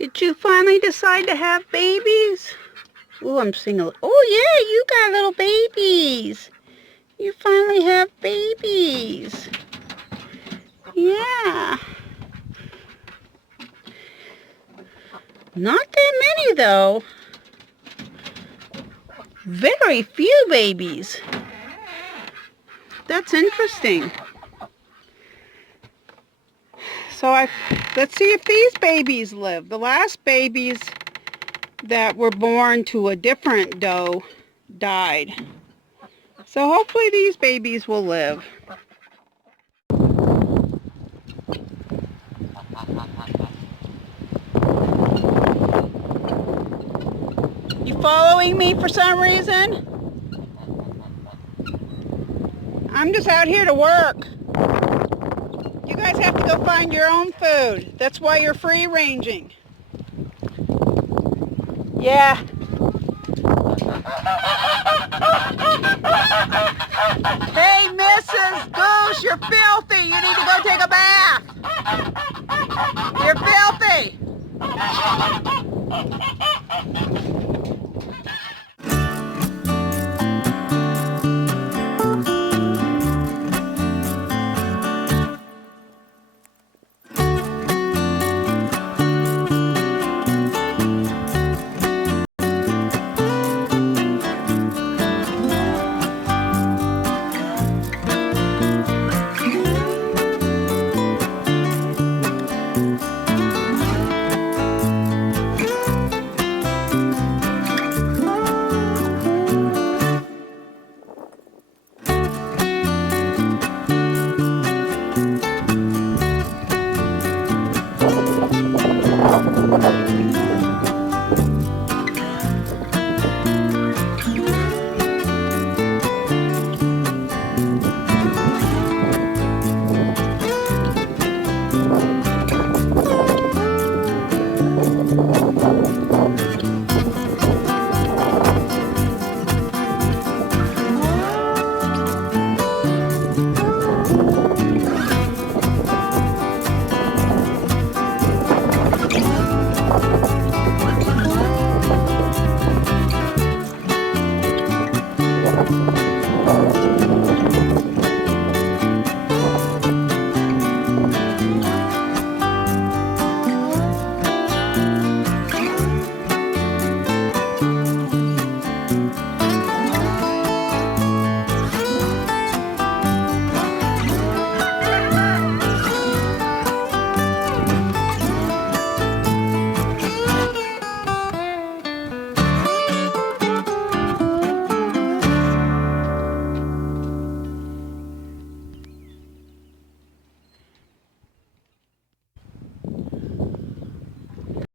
Did you finally decide to have babies? Oh, I'm seeing oh yeah, you got little babies. You finally have babies. Yeah. Not that many though. Very few babies. That's interesting. So let's see if these babies live. The last babies that were born to a different doe died. So hopefully these babies will live. You following me for some reason? I'm just out here to work. You guys have to go find your own food. That's why you're free ranging. Yeah. Hey, Mrs. Goose, you're filthy. You need to go take a bath. You're filthy.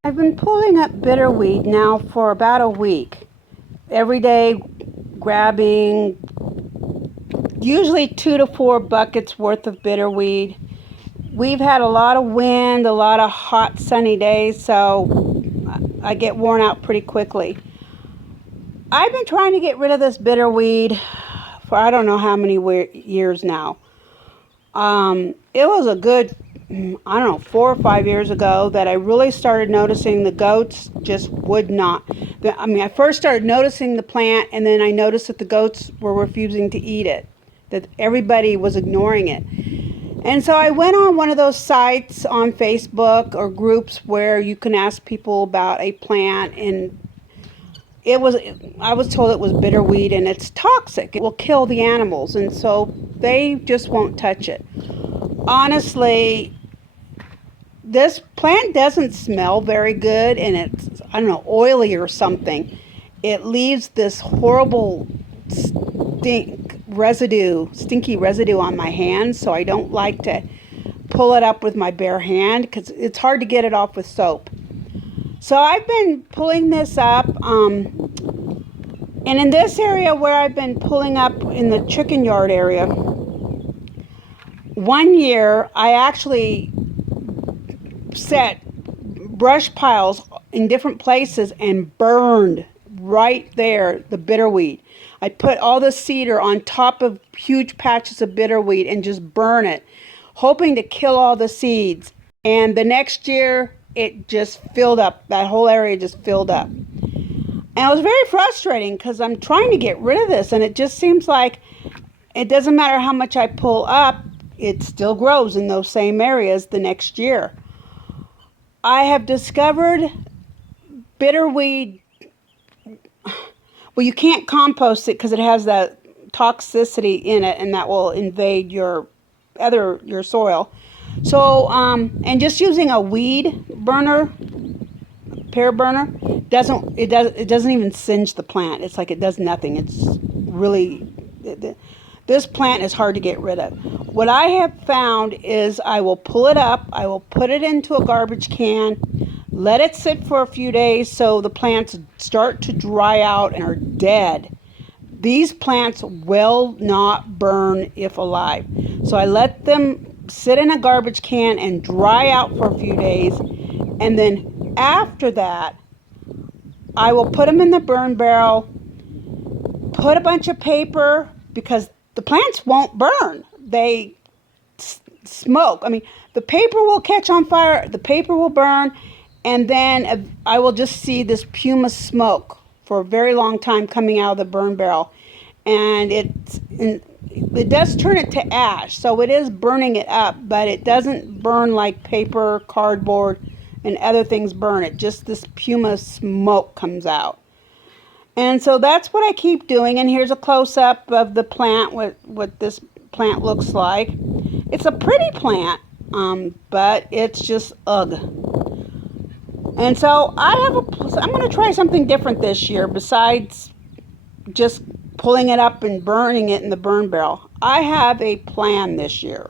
I've been pulling up bitterweed now for about a week. Every day grabbing usually 2 to 4 buckets worth of bitterweed. We've had a lot of wind, a lot of hot sunny days, so I get worn out pretty quickly. I've been trying to get rid of this bitterweed for I don't know how many years now. It was a good, I don't know, 4 or 5 years ago that I really started noticing the goats just would not. I first started noticing the plant, and then I noticed that the goats were refusing to eat it, that everybody was ignoring it. And so I went on one of those sites on Facebook or groups where you can ask people about a plant, and I was told it was bitterweed and it's toxic. It will kill the animals, and so they just won't touch it. Honestly, this plant doesn't smell very good, and it's, I don't know, oily or something. It leaves this horrible stinky residue on my hands, so I don't like to pull it up with my bare hand because it's hard to get it off with soap. So I've been pulling this up, and in this area where I've been pulling up in the chicken yard area, one year I actually set brush piles in different places and burned right there the bitterweed. I put all the cedar on top of huge patches of bitterweed and just burn it, hoping to kill all the seeds. And the next year it just filled up. That whole area just filled up. And it was very frustrating because I'm trying to get rid of this, and it just seems like it doesn't matter how much I pull up, it still grows in those same areas the next year. I have discovered bitterweed. Well, you can't compost it because it has that toxicity in it, and that will invade your soil. So, and just using a weed burner, pear burner, it doesn't even singe the plant. It's like it does nothing. It's really this plant is hard to get rid of. What I have found is I will pull it up, I will put it into a garbage can, let it sit for a few days so the plants start to dry out and are dead. These plants will not burn if alive. So I let them sit in a garbage can and dry out for a few days, and then after that I will put them in the burn barrel, put a bunch of paper, because the plants won't burn. They smoke. I mean, the paper will catch on fire, the paper will burn, and then I will just see this pumice smoke for a very long time coming out of the burn barrel. And it does turn it to ash, so it is burning it up, but it doesn't burn like paper, cardboard, and other things burn. It just, this pumice smoke comes out. And so that's what I keep doing. And here's a close-up of the plant, what this plant looks like. It's a pretty plant, but it's just ugh. And so I'm going to try something different this year besides just pulling it up and burning it in the burn barrel. I have a plan this year.